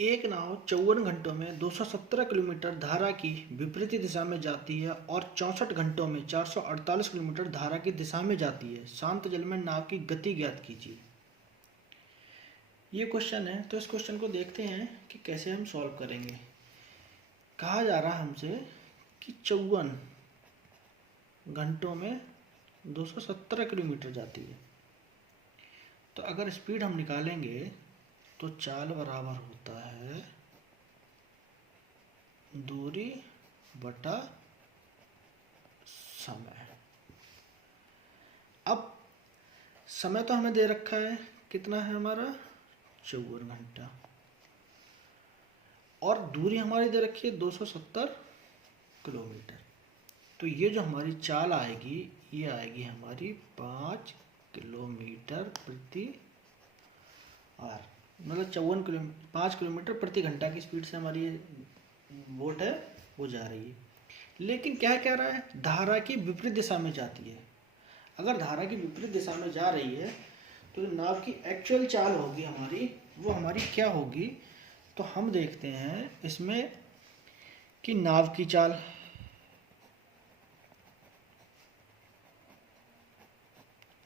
एक नाव 54 घंटों में 217 किलोमीटर धारा की विपरीत दिशा में जाती है और 64 घंटों में 448 किलोमीटर धारा की दिशा में जाती है। शांत जल में नाव की गति ज्ञात कीजिए। ये क्वेश्चन है, तो इस क्वेश्चन को देखते हैं कि कैसे हम सॉल्व करेंगे। कहा जा रहा है हमसे कि 54 घंटों में 217 किलोमीटर जाती है। तो अगर स्पीड हम निकालेंगे तो चाल बराबर होता है दूरी बटा समय। अब समय तो हमें दे रखा है, कितना है हमारा 54 घंटा, और दूरी हमारी दे रखी है 270 किलोमीटर। तो ये जो हमारी चाल आएगी ये आएगी हमारी 5 किलोमीटर प्रति आवर, मतलब 5 किलोमीटर प्रति घंटा की स्पीड से हमारी ये बोट है वो जा रही है। लेकिन क्या कह रहा है, धारा की विपरीत दिशा में जाती है। अगर धारा की विपरीत दिशा में जा रही है तो नाव की एक्चुअल चाल होगी हमारी, वो हमारी क्या होगी, तो हम देखते हैं इसमें कि नाव की चाल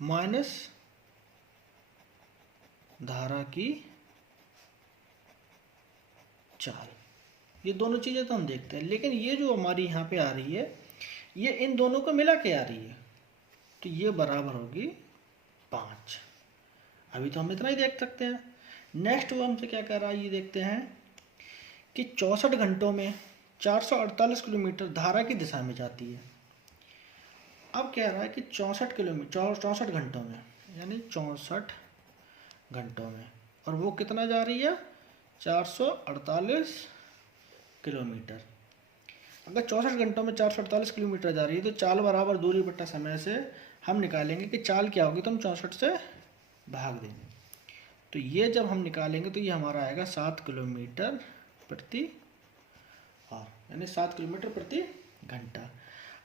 माइनस धारा की चाल, ये दोनों चीज़ें तो हम देखते हैं। लेकिन ये जो हमारी यहाँ पे आ रही है ये इन दोनों को मिला के आ रही है, तो ये बराबर होगी 5। अभी तो हम इतना ही देख सकते हैं। नेक्स्ट वो हमसे क्या कह रहा है ये देखते हैं कि 64 घंटों में 448 किलोमीटर धारा की दिशा में जाती है। अब कह रहा है कि 64 घंटों में, यानी 64 घंटों में, और वो कितना जा रही है 448 किलोमीटर। अगर 64 घंटों में 448 किलोमीटर जा रही है तो चाल बराबर दूरी बटा समय से हम निकालेंगे कि चाल क्या होगी, तो हम 64 से भाग देंगे। तो ये जब हम निकालेंगे तो ये हमारा आएगा 7 किलोमीटर प्रति आवर, यानी 7 किलोमीटर प्रति घंटा।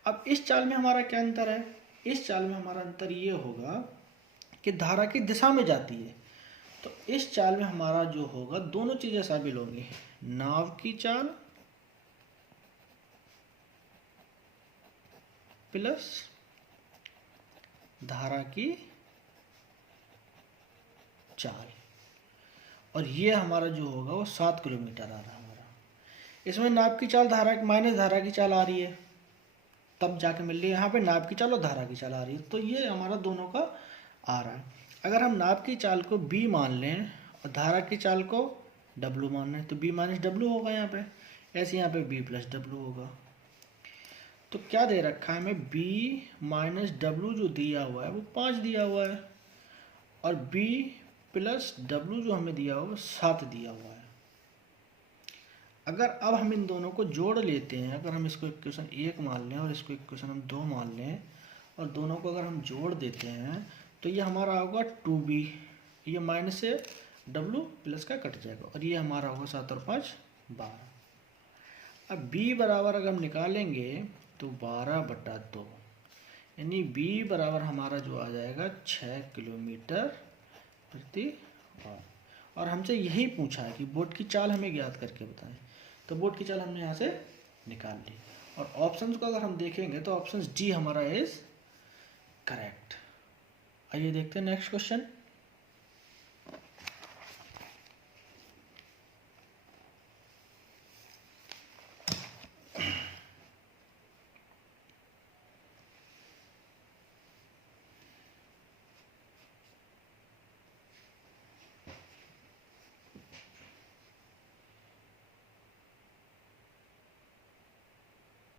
अब इस चाल में हमारा क्या अंतर है, इस चाल में हमारा अंतर ये होगा कि धारा की दिशा में जाती है। तो इस चाल में हमारा जो होगा दोनों चीजें शामिल होंगी, नाव की चाल प्लस धारा की चाल, और ये हमारा जो होगा वो 7 किलोमीटर आ रहा है हमारा। इसमें नाव की चाल माइनस धारा की चाल आ रही है, तब जाके मिल रही है। यहाँ पे नाव की चाल और धारा की चाल आ रही है, तो ये हमारा दोनों का आ रहा है। अगर हम नाव की चाल को b मान लें और धारा की चाल को w मान लें तो b माइनस डब्ल्यू होगा यहाँ पे, ऐसे यहाँ पे b प्लस डब्ल्यू होगा। तो क्या दे रखा है हमें, b माइनस डब्ल्यू जो दिया हुआ है वो 5 दिया हुआ है, और b प्लस डब्ल्यू जो हमें दिया हुआ है वो 7 दिया हुआ है। अगर अब हम इन दोनों को जोड़ लेते हैं, अगर हम इसको इक्वेशन 1 मान लें और इसको इक्वेशन हम 2 मान लें और दोनों को अगर हम जोड़ देते हैं तो ये हमारा होगा 2b, ये माइनस से w प्लस का कट जाएगा, और ये हमारा होगा 7 और 5 12। अब b बराबर अगर हम निकालेंगे तो 12/2, यानी b बराबर हमारा जो आ जाएगा 6 किलोमीटर प्रति आवर। और हमसे यही पूछा है कि बोट की चाल हमें ज्ञात करके बताएं, तो बोट की चाल हमने यहाँ से निकाल ली। और ऑप्शंस को अगर हम देखेंगे तो ऑप्शन डी हमारा इज करेक्ट। आइए देखते हैं नेक्स्ट क्वेश्चन।